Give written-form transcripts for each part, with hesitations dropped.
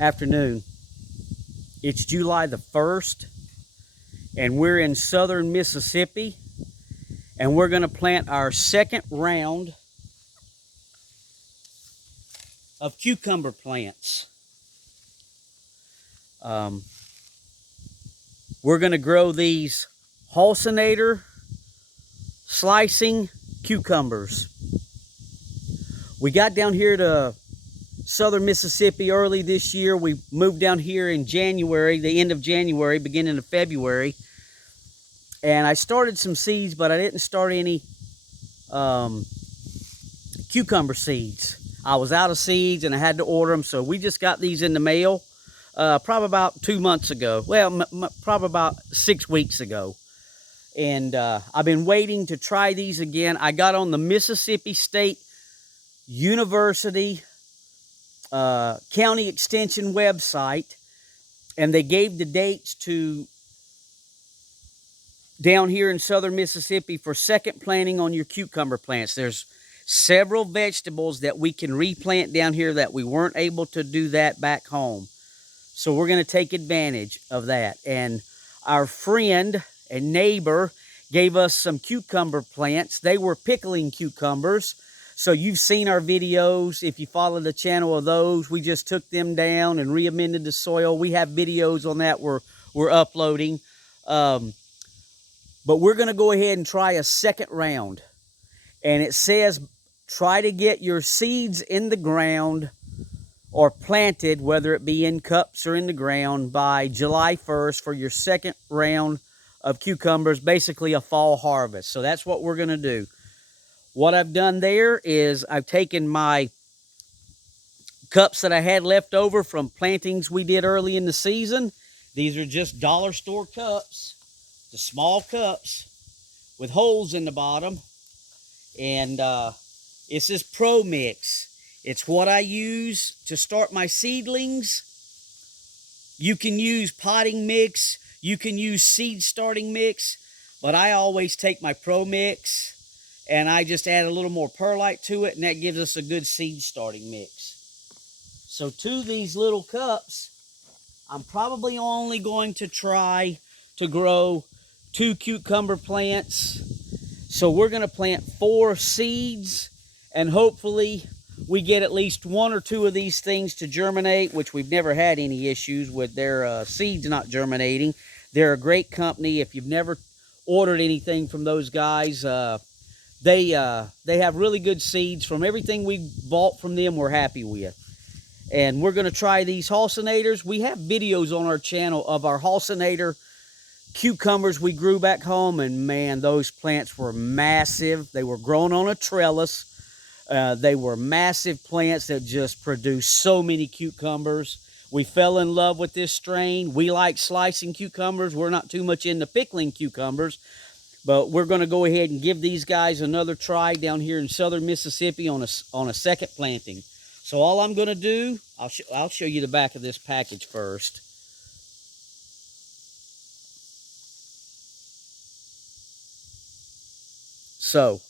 afternoon. It's July the 1st, and we're in southern Mississippi, and we're going to plant our second round of cucumber plants. We're going to grow these Hossinator slicing cucumbers. We got down here to southern Mississippi early this year. We moved down here in January, the end of January, beginning of February. And I started some seeds, but I didn't start any cucumber seeds. I was out of seeds and I had to order them, so we just got these in the mail probably about 2 months ago. Well, probably about 6 weeks ago. And I've been waiting to try these again. I got on the Mississippi State University County Extension website, and they gave the dates to down here in southern Mississippi for second planting on your cucumber plants. There's several vegetables that we can replant down here that we weren't able to do that back home. So we're going to take advantage of that. And our friend and neighbor gave us some cucumber plants. They were pickling cucumbers. So you've seen our videos. If you follow the channel of those, we just took them down and re-amended the soil. We have videos on that we're uploading. But we're going to go ahead and try a second round. And it says try to get your seeds in the ground or planted, whether it be in cups or in the ground, by July 1st for your second round of cucumbers, basically a fall harvest. So that's what we're going to do. What I've done there is I've taken my cups that I had left over from plantings we did early in the season. These are just dollar store cups, the small cups with holes in the bottom. And it's this Pro Mix. It's what I use to start my seedlings. You can use potting mix. You can use seed starting mix. But I always take my Pro Mix and I just add a little more perlite to it, and that gives us a good seed starting mix. So to these little cups, I'm probably only going to try to grow 2 cucumber plants. So we're going to plant 4 seeds, and hopefully we get at least 1 or 2 of these things to germinate, which we've never had any issues with their seeds not germinating. They're a great company. If you've never ordered anything from those guys, they have really good seeds. From everything we bought from them, we're happy with. And we're going to try these Hossinators. We have videos on our channel of our Hossinator cucumbers we grew back home, and man, those plants were massive. They were grown on a trellis. They were massive plants that just produced so many cucumbers. We fell in love with this strain. We like slicing cucumbers. We're not too much into pickling cucumbers, but we're going to go ahead and give these guys another try down here in southern Mississippi on a second planting. So all I'm going to do, I'll show you the back of this package first. So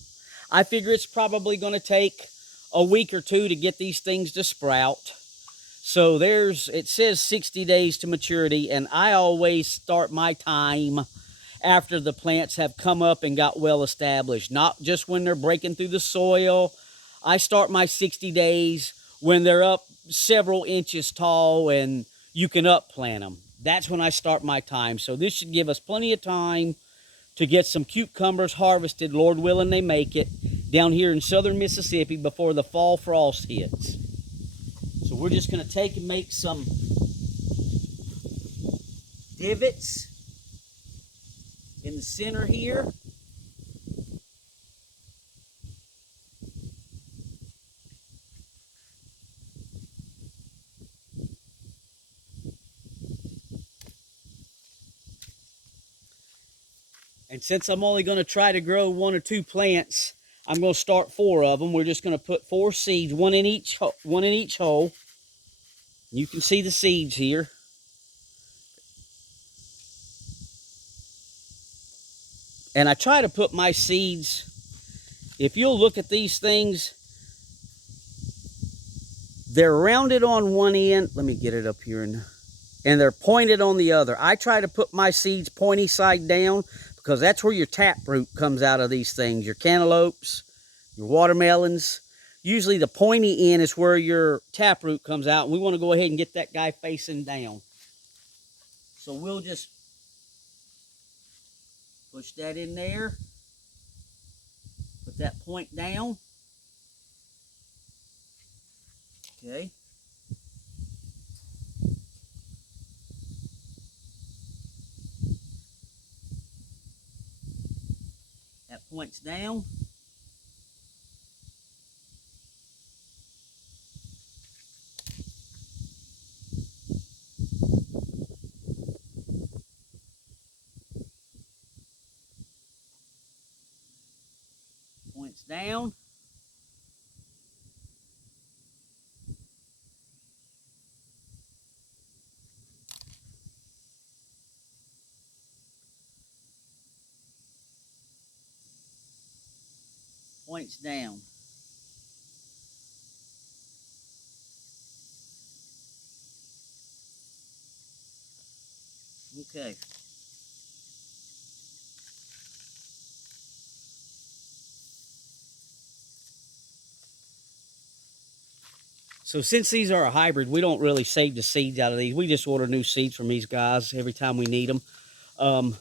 I figure it's probably going to take a week or 2 to get these things to sprout. So it says 60 days to maturity, and I always start my time after the plants have come up and got well established, not just when they're breaking through the soil. I start my 60 days when they're up several inches tall and you can upplant them. That's when I start my time. So this should give us plenty of time to get some cucumbers harvested, Lord willing they make it, down here in southern Mississippi before the fall frost hits. So we're just going to take and make some divots in the center here. And since I'm only going to try to grow 1 or 2 plants, I'm going to start 4 of them. We're just going to put 4 seeds, one in each hole. You can see the seeds here. And I try to put my seeds, if you'll look at these things, They're rounded on one end. Let me get it up here, and they're pointed on the other. I try to put my seeds pointy side down because that's where your tap root comes out of these things. Your cantaloupes, your watermelons. Usually the pointy end is where your tap root comes out, and we want to go ahead and get that guy facing down. So we'll just push that in there. Put that point down. Okay. That points down. Points down. Points down. Okay. So since these are a hybrid, we don't really save the seeds out of these. We just order new seeds from these guys every time we need them.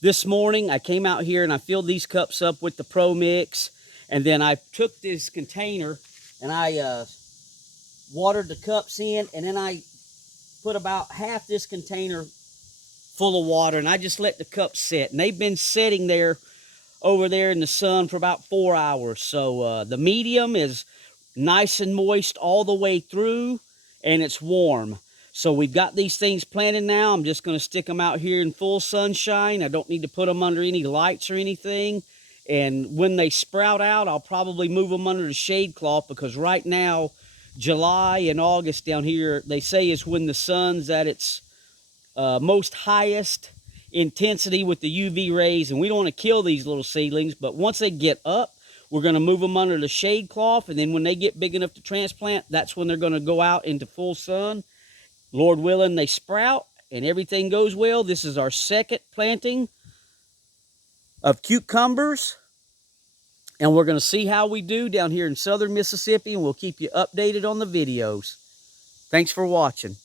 This morning, I came out here and I filled these cups up with the Pro Mix. And then I took this container and I watered the cups in. And then I put about half this container full of water. And I just let the cups sit. And they've been sitting there over there in the sun for about 4 hours. So the medium is nice and moist all the way through, and it's warm. So we've got these things planted now. I'm just going to stick them out here in full sunshine. I don't need to put them under any lights or anything. And when they sprout out, I'll probably move them under the shade cloth, because right now, July and August down here, they say is when the sun's at its most highest intensity with the UV rays, and we don't want to kill these little seedlings. But once they get up, we're going to move them under the shade cloth, and then when they get big enough to transplant, that's when they're going to go out into full sun. Lord willing, they sprout and everything goes well. This is our second planting of cucumbers, and we're going to see how we do down here in southern Mississippi, and we'll keep you updated on the videos. Thanks for watching.